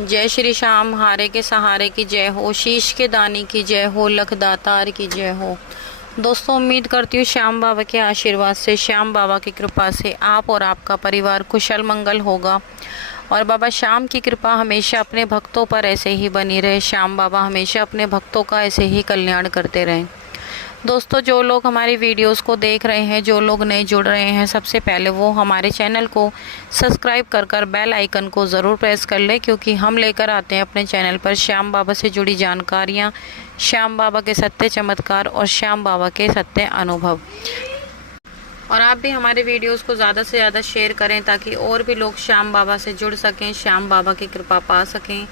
जय श्री श्याम, हारे के सहारे की जय हो, शीश के दानी की जय हो, लख दातार की जय हो। दोस्तों, उम्मीद करती हूँ श्याम बाबा के आशीर्वाद से, श्याम बाबा की कृपा से आप और आपका परिवार कुशल मंगल होगा और बाबा श्याम की कृपा हमेशा अपने भक्तों पर ऐसे ही बनी रहे। श्याम बाबा हमेशा अपने भक्तों का ऐसे ही कल्याण करते रहें। दोस्तों, जो लोग हमारी वीडियोस को देख रहे हैं, जो लोग नए जुड़ रहे हैं, सबसे पहले वो हमारे चैनल को सब्सक्राइब कर बेल आइकन को ज़रूर प्रेस कर लें, क्योंकि हम लेकर आते हैं अपने चैनल पर श्याम बाबा से जुड़ी जानकारियाँ, श्याम बाबा के सत्य चमत्कार और श्याम बाबा के सत्य अनुभव। और आप भी हमारे वीडियोस को ज़्यादा से ज़्यादा शेयर करें ताकि और भी लोग श्याम बाबा से जुड़ सकें, श्याम बाबा की कृपा पा सकें।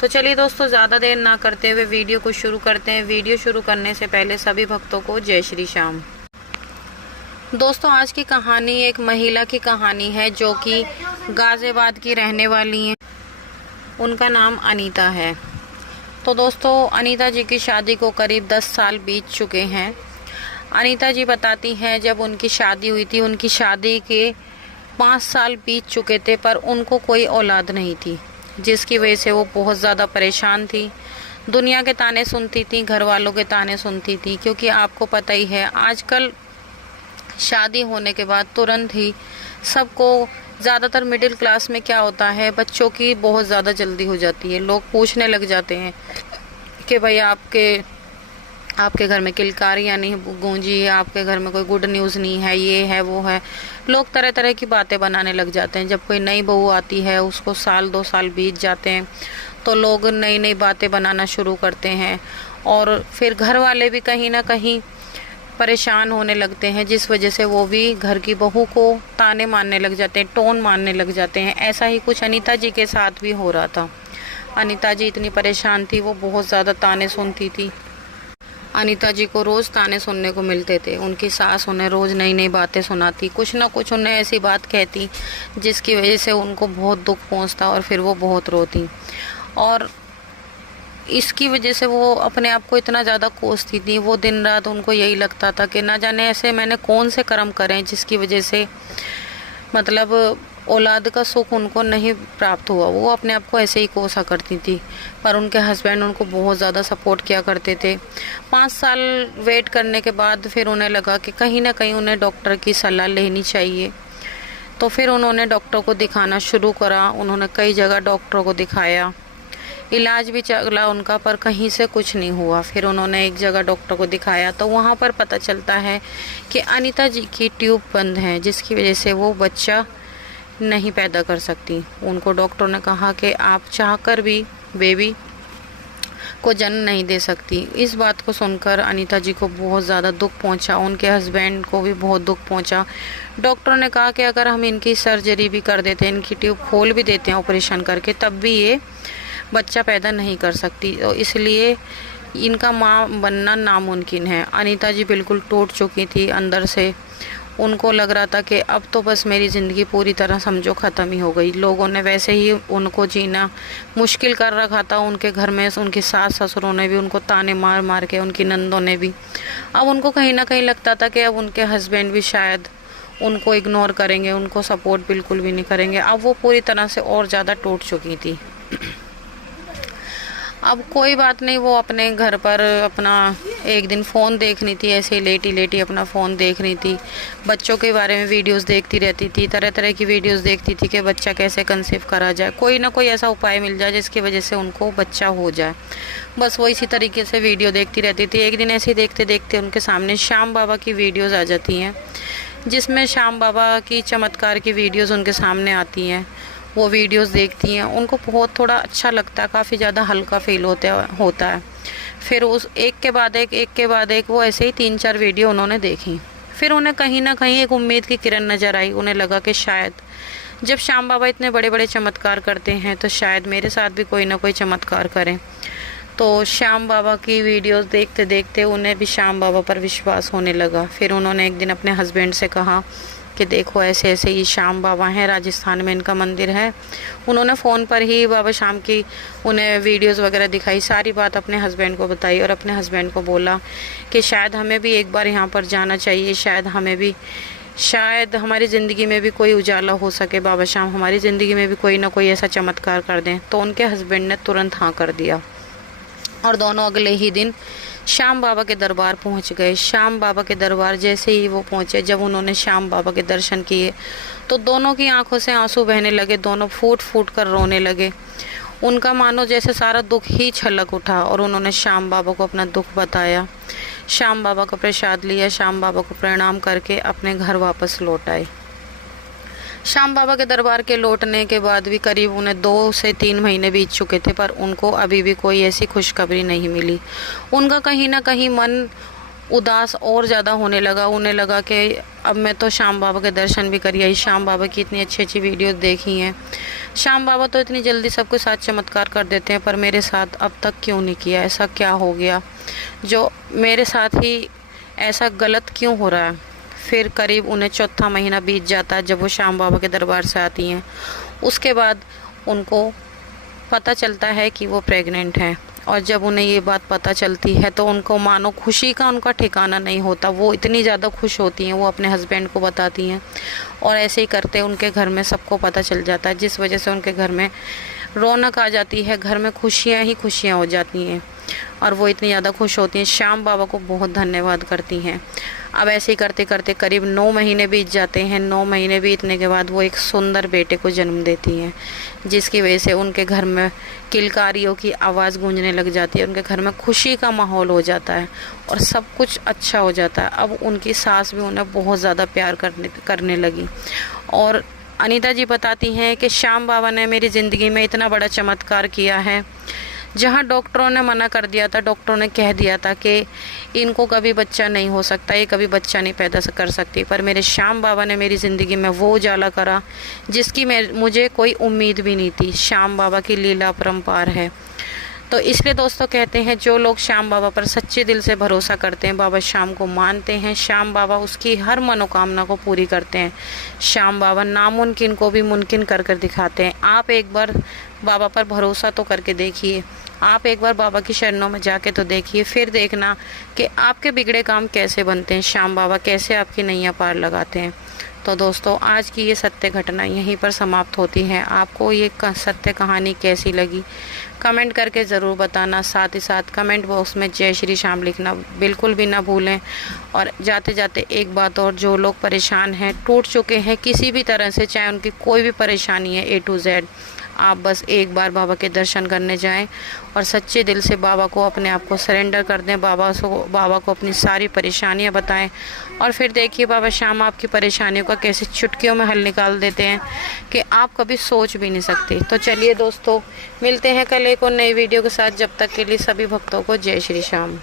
तो चलिए दोस्तों, ज़्यादा देर ना करते हुए वीडियो को शुरू करते हैं। वीडियो शुरू करने से पहले सभी भक्तों को जय श्री श्याम। दोस्तों, आज की कहानी एक महिला की कहानी है जो कि गाजियाबाद की रहने वाली हैं। उनका नाम अनीता है। तो दोस्तों, अनीता जी की शादी को करीब 10 साल बीत चुके हैं। अनीता जी बताती हैं, जब उनकी शादी हुई थी, उनकी शादी के 5 साल बीत चुके थे, पर उनको कोई औलाद नहीं थी, जिसकी वजह से वो बहुत ज़्यादा परेशान थी। दुनिया के ताने सुनती थी, घर वालों के ताने सुनती थी, क्योंकि आपको पता ही है आजकल शादी होने के बाद तुरंत ही सबको, ज़्यादातर मिडिल क्लास में क्या होता है, बच्चों की बहुत ज़्यादा जल्दी हो जाती है। लोग पूछने लग जाते हैं कि भाई आपके घर में किलकारियाँ नहीं गूंजी है, आपके घर में कोई गुड न्यूज़ नहीं है, ये है वो है। लोग तरह तरह की बातें बनाने लग जाते हैं। जब कोई नई बहू आती है, उसको 1-2 साल बीत जाते हैं, तो लोग नई नई बातें बनाना शुरू करते हैं और फिर घर वाले भी कहीं ना कहीं परेशान होने लगते हैं, जिस वजह से वो भी घर की बहू को ताने मारने लग जाते हैं, टोन मारने लग जाते हैं। ऐसा ही कुछ अनीता जी के साथ भी हो रहा था। अनीता जी इतनी परेशान थी, वो बहुत ज़्यादा ताने सुनती थी। अनीता जी को रोज़ ताने सुनने को मिलते थे। उनकी सास उन्हें रोज़ नई नई बातें सुनाती, कुछ ना कुछ उन्हें ऐसी बात कहती जिसकी वजह से उनको बहुत दुख पहुंचता और फिर वो बहुत रोती। और इसकी वजह से वो अपने आप को इतना ज़्यादा कोसती थी। वो दिन रात उनको यही लगता था कि ना जाने ऐसे मैंने कौन से कर्म करें जिसकी वजह से मतलब औलाद का सुख उनको नहीं प्राप्त हुआ। वो अपने आप को ऐसे ही कोसा करती थी, पर उनके हस्बैंड उनको बहुत ज़्यादा सपोर्ट किया करते थे। 5 साल वेट करने के बाद फिर उन्हें लगा कि कहीं ना कहीं उन्हें डॉक्टर की सलाह लेनी चाहिए। तो फिर उन्होंने डॉक्टर को दिखाना शुरू करा। उन्होंने कई जगह डॉक्टरों को दिखाया, इलाज भी चला उनका, पर कहीं से कुछ नहीं हुआ। फिर उन्होंने एक जगह डॉक्टर को दिखाया, तो वहाँ पर पता चलता है कि अनीता जी की ट्यूब बंद है, जिसकी वजह से वो बच्चा नहीं पैदा कर सकती। उनको डॉक्टर ने कहा कि आप चाहकर भी बेबी को जन्म नहीं दे सकती। इस बात को सुनकर अनीता जी को बहुत ज़्यादा दुख पहुंचा, उनके हस्बैंड को भी बहुत दुख पहुंचा। डॉक्टर ने कहा कि अगर हम इनकी सर्जरी भी कर देते हैं, इनकी ट्यूब खोल भी देते हैं ऑपरेशन करके, तब भी ये बच्चा पैदा नहीं कर सकती, तो इसलिए इनका माँ बनना नामुमकिन है। अनीता जी बिल्कुल टूट चुकी थी अंदर से। उनको लग रहा था कि अब तो बस मेरी ज़िंदगी पूरी तरह समझो ख़त्म ही हो गई। लोगों ने वैसे ही उनको जीना मुश्किल कर रखा था। उनके घर में उनकी सास ससुरों ने भी उनको ताने मार मार के, उनकी नंदों ने भी। अब उनको कहीं ना कहीं लगता था कि अब उनके हस्बैंड भी शायद उनको इग्नोर करेंगे, उनको सपोर्ट बिल्कुल भी नहीं करेंगे। अब वो पूरी तरह से और ज़्यादा टूट चुकी थी। अब कोई बात नहीं, वो अपने घर पर अपना एक दिन फ़ोन देख रही थी, ऐसे ही लेटी लेटी अपना फ़ोन देख रही थी। बच्चों के बारे में वीडियोस देखती रहती थी, तरह तरह की वीडियोस देखती थी कि बच्चा कैसे कंसीव करा जाए, कोई ना कोई ऐसा उपाय मिल जाए जिसकी वजह से उनको बच्चा हो जाए। बस वो इसी तरीके से वीडियो देखती रहती थी। एक दिन ऐसे ही देखते देखते उनके सामने श्याम बाबा की वीडियोज़ आ जाती हैं, जिसमें श्याम बाबा की चमत्कार की वीडियोज़ उनके सामने आती हैं। वो वीडियोस देखती हैं, उनको बहुत थोड़ा अच्छा लगता है, काफ़ी ज़्यादा हल्का फील होता है। फिर उस एक के बाद एक वो ऐसे ही 3-4 वीडियो उन्होंने देखी। फिर उन्हें कहीं ना कहीं एक उम्मीद की किरण नज़र आई। उन्हें लगा कि शायद जब श्याम बाबा इतने बड़े बड़े चमत्कार करते हैं, तो शायद मेरे साथ भी कोई ना कोई चमत्कार करें। तो श्याम बाबा की वीडियोस देखते देखते उन्हें भी श्याम बाबा पर विश्वास होने लगा। फिर उन्होंने एक दिन अपने हस्बैंड से कहा कि देखो ऐसे ऐसे ये श्याम बाबा हैं, राजस्थान में इनका मंदिर है। उन्होंने फ़ोन पर ही बाबा श्याम की उन्हें वीडियोस वगैरह दिखाई, सारी बात अपने हस्बैंड को बताई और अपने हस्बैंड को बोला कि शायद हमें भी एक बार यहाँ पर जाना चाहिए, शायद हमें भी शायद हमारी ज़िंदगी में भी कोई उजाला हो सके, बाबा श्याम हमारी ज़िंदगी में भी कोई ना कोई ऐसा चमत्कार कर दें। तो उनके हस्बैंड ने तुरंत हाँ कर दिया और दोनों अगले ही दिन श्याम बाबा के दरबार पहुंच गए। श्याम बाबा के दरबार जैसे ही वो पहुंचे, जब उन्होंने श्याम बाबा के दर्शन किए तो दोनों की आंखों से आंसू बहने लगे, दोनों फूट फूट कर रोने लगे। उनका मानो जैसे सारा दुख ही छलक उठा और उन्होंने श्याम बाबा को अपना दुख बताया। श्याम बाबा का प्रसाद लिया, श्याम बाबा को प्रणाम करके अपने घर वापस लौट आए। श्याम बाबा के दरबार के लौटने के बाद भी करीब उन्हें 2 से 3 महीने बीत चुके थे, पर उनको अभी भी कोई ऐसी खुशखबरी नहीं मिली। उनका कहीं ना कहीं मन उदास और ज़्यादा होने लगा। उन्हें लगा कि अब मैं तो श्याम बाबा के दर्शन भी करी आई, श्याम बाबा की इतनी अच्छी अच्छी वीडियोस देखी हैं, श्याम बाबा तो इतनी जल्दी सबके साथ चमत्कार कर देते हैं, पर मेरे साथ अब तक क्यों नहीं किया, ऐसा क्या हो गया जो मेरे साथ ही ऐसा गलत क्यों हो रहा है। फिर करीब उन्हें 4था महीना बीत जाता है जब वो श्याम बाबा के दरबार से आती हैं। उसके बाद उनको पता चलता है कि वो प्रेग्नेंट हैं, और जब उन्हें ये बात पता चलती है तो उनको मानो खुशी का उनका ठिकाना नहीं होता। वो इतनी ज़्यादा खुश होती हैं, वो अपने हस्बैंड को बताती हैं और ऐसे ही करते उनके घर में सबको पता चल जाता है, जिस वजह से उनके घर में रौनक आ जाती है, घर में खुशियाँ ही खुशियाँ हो जाती हैं और वो इतनी ज़्यादा खुश होती हैं, श्याम बाबा को बहुत धन्यवाद करती हैं। अब ऐसे ही करते करते करीब 9 महीने बीत जाते हैं। 9 महीने बीतने के बाद वो एक सुंदर बेटे को जन्म देती हैं, जिसकी वजह से उनके घर में किलकारियों की आवाज़ गूंजने लग जाती है, उनके घर में खुशी का माहौल हो जाता है और सब कुछ अच्छा हो जाता है। अब उनकी सास भी उन्हें बहुत ज़्यादा प्यार करने लगी। और अनीता जी बताती हैं कि श्याम बाबा ने मेरी ज़िंदगी में इतना बड़ा चमत्कार किया है, जहाँ डॉक्टरों ने मना कर दिया था, डॉक्टरों ने कह दिया था कि इनको कभी बच्चा नहीं हो सकता, ये कभी बच्चा नहीं पैदा कर सकती, पर मेरे श्याम बाबा ने मेरी ज़िंदगी में वो उजाला करा जिसकी मुझे कोई उम्मीद भी नहीं थी। श्याम बाबा की लीला अपरंपार है। तो इसलिए दोस्तों कहते हैं, जो लोग श्याम बाबा पर सच्चे दिल से भरोसा करते हैं, बाबा श्याम को मानते हैं, श्याम बाबा उसकी हर मनोकामना को पूरी करते हैं। श्याम बाबा नामुमकिन को भी मुमकिन कर कर दिखाते हैं। आप एक बार बाबा पर भरोसा तो करके देखिए, आप एक बार बाबा की शरणों में जाके तो देखिए, फिर देखना कि आपके बिगड़े काम कैसे बनते हैं, श्याम बाबा कैसे आपकी नैया पार लगाते हैं। तो दोस्तों आज की ये सत्य घटना यहीं पर समाप्त होती है। आपको ये सत्य कहानी कैसी लगी कमेंट करके ज़रूर बताना। साथ ही साथ कमेंट बॉक्स में जय श्री श्याम लिखना बिल्कुल भी ना भूलें। और जाते जाते एक बात और, जो लोग परेशान हैं, टूट चुके हैं किसी भी तरह से, चाहे उनकी कोई भी परेशानी है A to Z, आप बस एक बार बाबा के दर्शन करने जाएं और सच्चे दिल से बाबा को अपने आप को सरेंडर कर दें। बाबा को अपनी सारी परेशानियां बताएं और फिर देखिए बाबा श्याम आपकी परेशानियों का कैसे चुटकियों में हल निकाल देते हैं कि आप कभी सोच भी नहीं सकते। तो चलिए दोस्तों, मिलते हैं कल एक और नई वीडियो के साथ। जब तक के लिए सभी भक्तों को जय श्री श्याम।